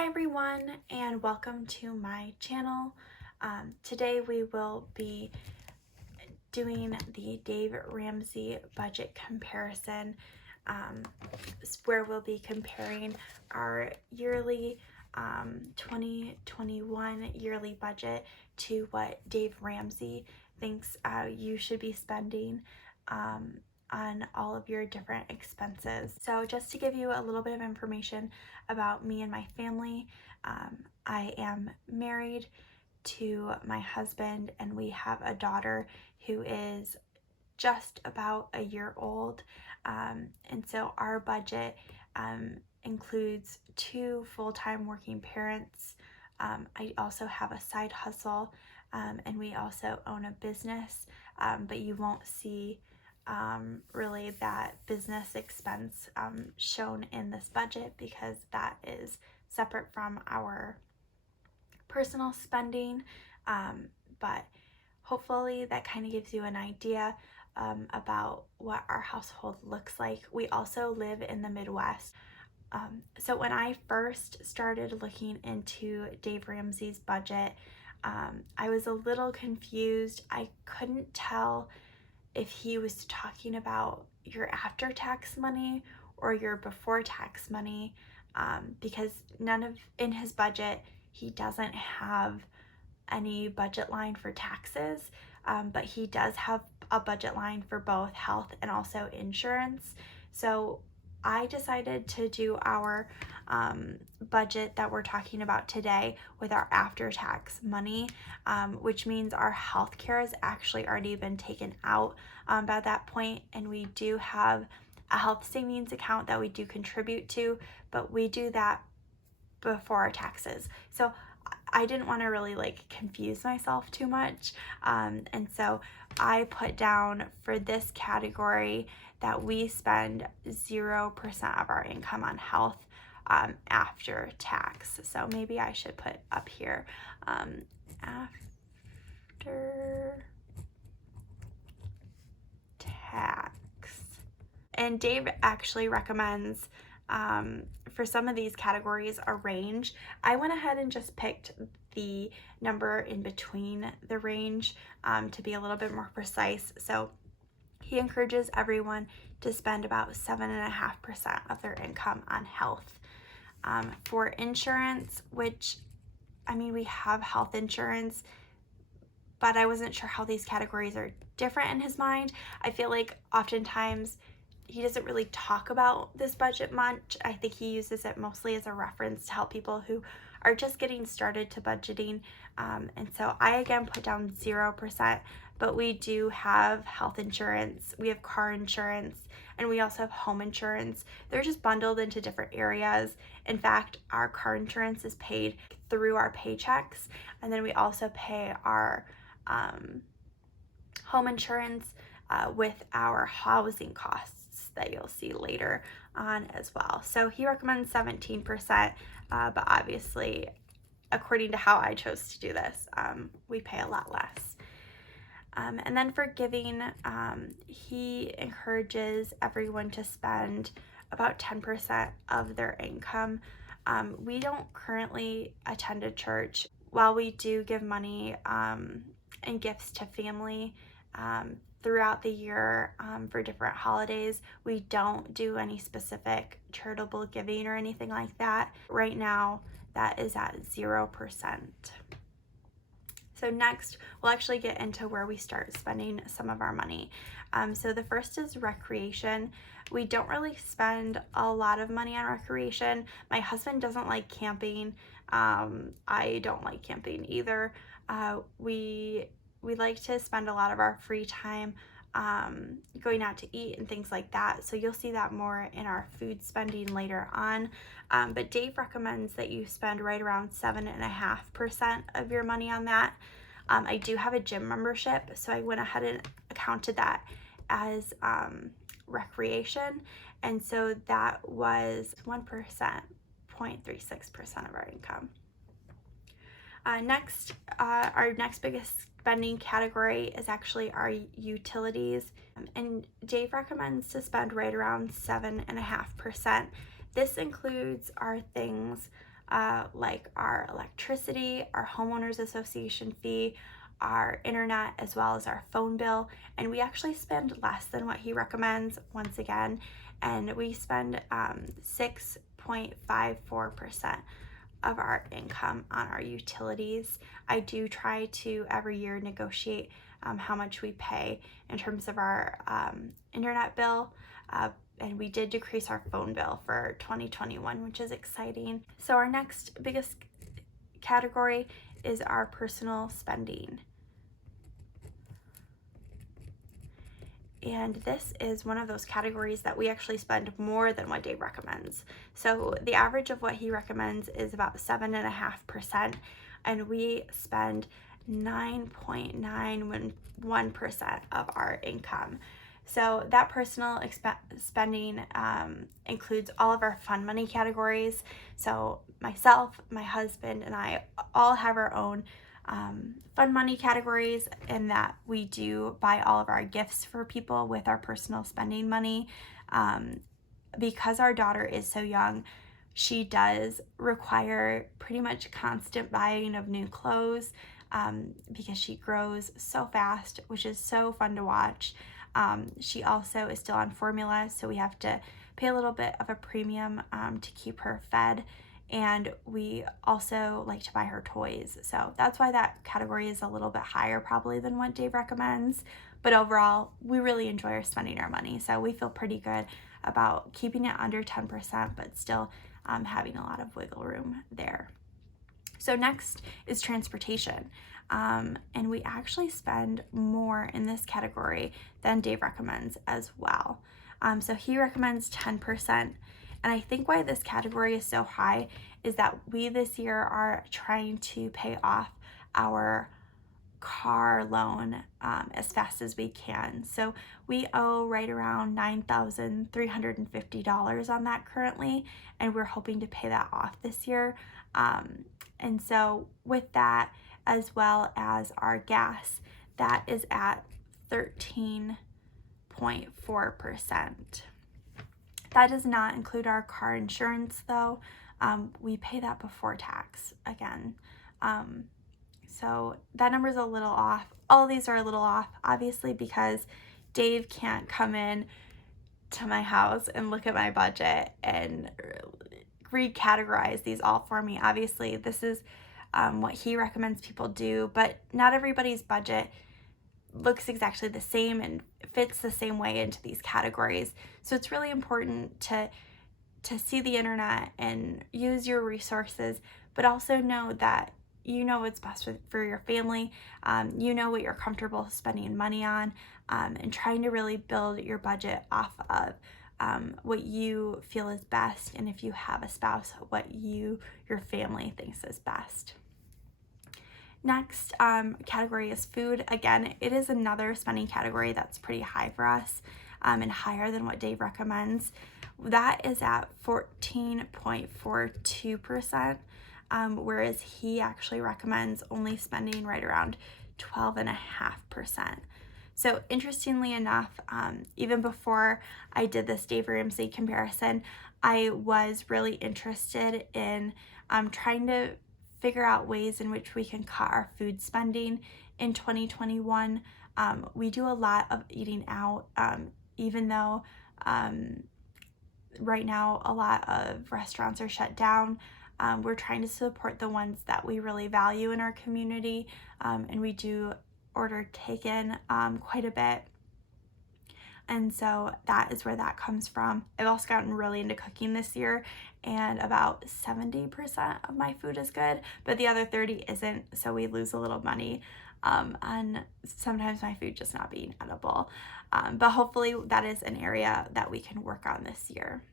Hi everyone, and welcome to my channel. Today we will be doing the Dave Ramsey budget comparison, where we'll be comparing our yearly 2021 yearly budget to what Dave Ramsey thinks you should be spending on all of your different expenses. So just to give you a little bit of information about me and my family, I am married to my husband and we have a daughter who is just about a year old, and so our budget includes two full-time working parents. I also have a side hustle, and we also own a business, but you won't see really that business expense shown in this budget because that is separate from our personal spending, but hopefully that kind of gives you an idea about what our household looks like. We also live in the Midwest. So when I first started looking into Dave Ramsey's budget, I was a little confused. I couldn't tell if he was talking about your after-tax money or your before-tax money, because in his budget, he doesn't have any budget line for taxes, but he does have a budget line for both health and also insurance. So I decided to do our budget that we're talking about today with our after-tax money, which means our health care has actually already been taken out by that point, and we do have a health savings account that we do contribute to, but we do that before our taxes. So I didn't want to really confuse myself too much, and so I put down for this category that we spend 0% of our income on health after tax. So maybe I should put up here after tax. And Dave actually recommends for some of these categories a range. I went ahead and just picked the number in between the range to be a little bit more precise. So he encourages everyone to spend about 7.5% of their income on health. For insurance, which, I mean, we have health insurance, but I wasn't sure how these categories are different in his mind. I feel like oftentimes he doesn't really talk about this budget much. I think he uses it mostly as a reference to help people who are just getting started to budgeting. And so I again put down 0%, but we do have health insurance, we have car insurance, and we also have home insurance. They're just bundled into different areas. In fact, our car insurance is paid through our paychecks, and then we also pay our home insurance with our housing costs that you'll see later on as well. So he recommends 17%, but obviously, according to how I chose to do this, we pay a lot less. And then for giving, he encourages everyone to spend about 10% of their income. We don't currently attend a church. While we do give money and gifts to family throughout the year for different holidays, we don't do any specific charitable giving or anything like that. Right now, that is at 0%. So next, we'll actually get into where we start spending some of our money. So the first is recreation. We don't really spend a lot of money on recreation. My husband doesn't like camping. I don't like camping either. We like to spend a lot of our free time going out to eat and things like that. So you'll see that more in our food spending later on. But Dave recommends that you spend right around 7.5% of your money on that. I do have a gym membership, so I went ahead and accounted that as recreation. And so that was 0.36% of our income. Next, our next biggest spending category is actually our utilities, and Dave recommends to spend right around 7.5%. This includes our things like our electricity, our homeowners association fee, our internet, as well as our phone bill. And we actually spend less than what he recommends once again, and we spend 6.54% of our income on our utilities. I do try to every year negotiate how much we pay in terms of our internet bill, and we did decrease our phone bill for 2021, which is exciting. So our next biggest category is our personal spending. And this is one of those categories that we actually spend more than what Dave recommends. So the average of what he recommends is about 7.5%, and we spend 9.91% of our income. So that personal spending includes all of our fun money categories. So myself, my husband, and I all have our own fun money categories, in that we do buy all of our gifts for people with our personal spending money. Because our daughter is so young, she does require pretty much constant buying of new clothes because she grows so fast, which is so fun to watch. She also is still on formula, so we have to pay a little bit of a premium to keep her fed. And we also like to buy her toys. So that's why that category is a little bit higher probably than what Dave recommends. But overall, we really enjoy spending our money. So we feel pretty good about keeping it under 10%, but still having a lot of wiggle room there. So next is transportation. And we actually spend more in this category than Dave recommends as well. So he recommends 10%. And I think why this category is so high is that we this year are trying to pay off our car loan as fast as we can. So we owe right around $9,350 on that currently, and we're hoping to pay that off this year. And so with that, as well as our gas, that is at 13.4%. That does not include our car insurance though. We pay that before tax again. So that number is a little off. All of these are a little off, obviously, because Dave can't come in to my house and look at my budget and recategorize these all for me. Obviously, this is what he recommends people do, but not everybody's budget looks exactly the same and fits the same way into these categories. So it's really important to see the internet and use your resources, but also know that you know what's best for your family. You know what you're comfortable spending money on, and trying to really build your budget off of what you feel is best, and if you have a spouse, what your family thinks is best. Next category is food. Again, it is another spending category that's pretty high for us, and higher than what Dave recommends. That is at 14.42%, whereas he actually recommends only spending right around 12.5%. So interestingly enough, even before I did this Dave Ramsey comparison, I was really interested in trying to figure out ways in which we can cut our food spending in 2021. We do a lot of eating out, even though right now a lot of restaurants are shut down. We're trying to support the ones that we really value in our community, and we do order takein quite a bit. And so that is where that comes from. I've also gotten really into cooking this year, and about 70% of my food is good, but the other 30 isn't, so we lose a little money on sometimes my food just not being edible. But hopefully that is an area that we can work on this year.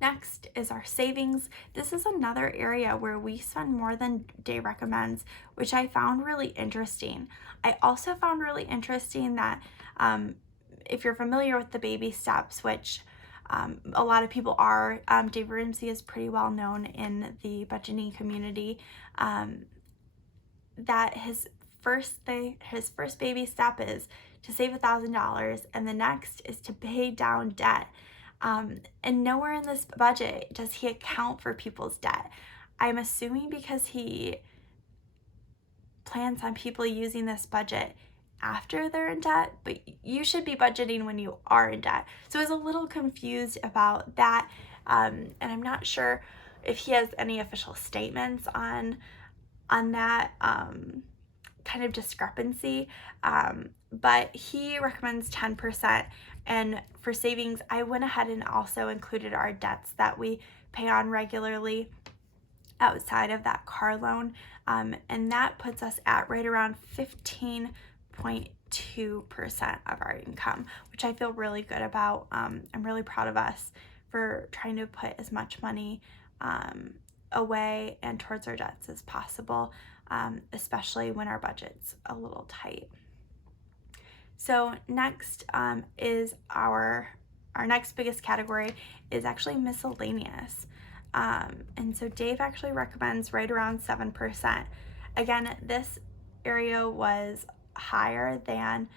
Next is our savings. This is another area where we spend more than Dave recommends, which I found really interesting. I also found really interesting that if you're familiar with the baby steps, which a lot of people are, Dave Ramsey is pretty well known in the budgeting community, that his first baby step is to save $1,000, and the next is to pay down debt. And nowhere in this budget does he account for people's debt. I'm assuming because he plans on people using this budget after they're in debt, but you should be budgeting when you are in debt. So I was a little confused about that, and I'm not sure if he has any official statements on that kind of discrepancy, but he recommends 10%. And for savings, I went ahead and also included our debts that we pay on regularly outside of that car loan, and that puts us at right around 15.2% of our income, which I feel really good about. I'm really proud of us for trying to put as much money away and towards our debts as possible, especially when our budget's a little tight. So next is our next biggest category is actually miscellaneous. And so Dave actually recommends right around 7%. Again, this area was higher than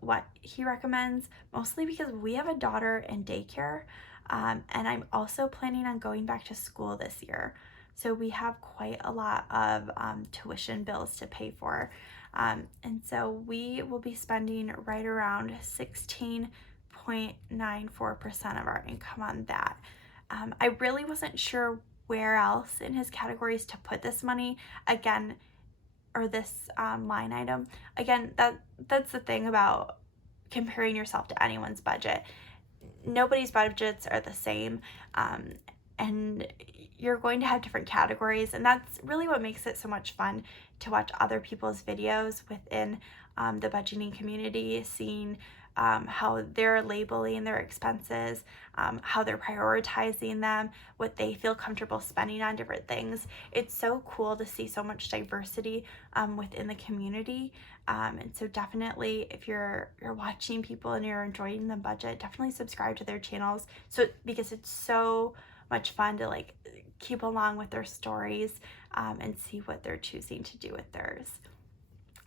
what he recommends, mostly because we have a daughter in daycare, and I'm also planning on going back to school this year. So we have quite a lot of tuition bills to pay for. And so we will be spending right around 16.94% of our income on that. I really wasn't sure where else in his categories to put this money again, or this line item. Again, that's the thing about comparing yourself to anyone's budget. Nobody's budgets are the same, and you're going to have different categories, and that's really what makes it so much fun to watch other people's videos within the budgeting community, seeing how they're labeling their expenses, how they're prioritizing them, what they feel comfortable spending on different things. It's so cool to see so much diversity within the community. And so definitely, if you're watching people and you're enjoying the budget, definitely subscribe to their channels. So because it's so much fun to like keep along with their stories and see what they're choosing to do with theirs.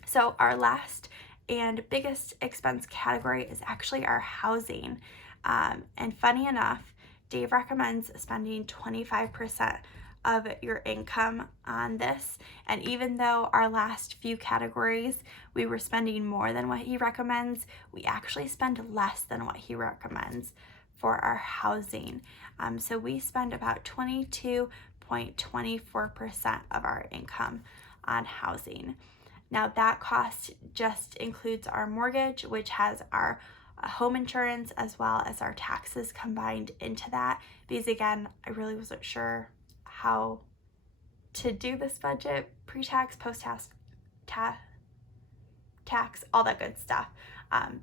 So our last and biggest expense category is actually our housing. And funny enough, Dave recommends spending 25% of your income on this. And even though our last few categories, we were spending more than what he recommends, we actually spend less than what he recommends for our housing. So we spend about 22.24% of our income on housing. Now that cost just includes our mortgage, which has our home insurance as well as our taxes combined into that, because again, I really wasn't sure how to do this budget, pre-tax, post-tax, tax, all that good stuff. And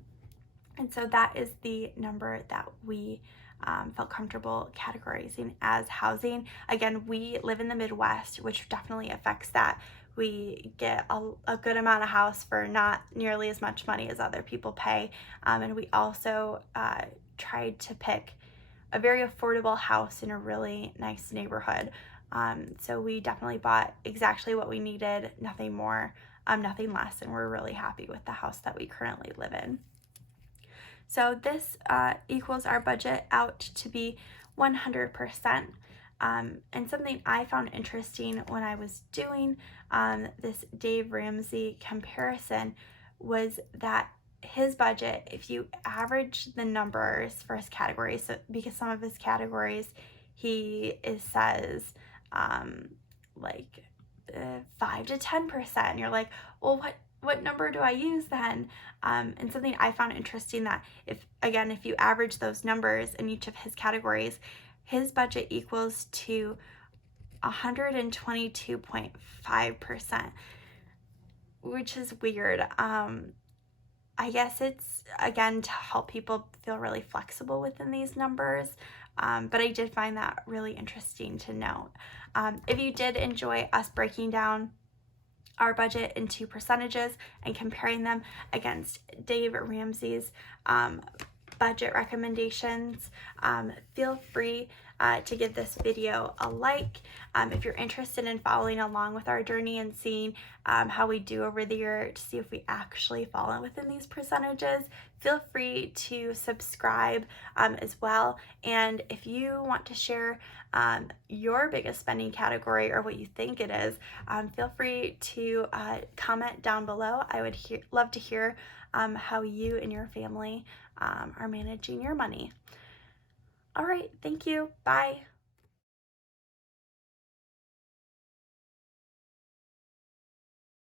so that is the number that we felt comfortable categorizing as housing. Again, we live in the Midwest, which definitely affects that. We get a good amount of house for not nearly as much money as other people pay. And we also tried to pick a very affordable house in a really nice neighborhood. So we definitely bought exactly what we needed, nothing more, nothing less, and we're really happy with the house that we currently live in. So this equals our budget out to be 100%. And something I found interesting when I was doing this Dave Ramsey comparison was that his budget, if you average the numbers for his categories, so because some of his categories says like 5 to 10%, and you're like, well, what number do I use then? And something I found interesting that if you average those numbers in each of his categories, his budget equals to 122.5%, which is weird. I guess it's, again, to help people feel really flexible within these numbers, but I did find that really interesting to note. If you did enjoy us breaking down our budget into percentages and comparing them against Dave Ramsey's budget recommendations, feel free to give this video a like. If you're interested in following along with our journey and seeing how we do over the year to see if we actually fall within these percentages, feel free to subscribe as well. And if you want to share your biggest spending category or what you think it is, feel free to comment down below. I would love to hear how you and your family are managing your money. All right, thank you. Bye.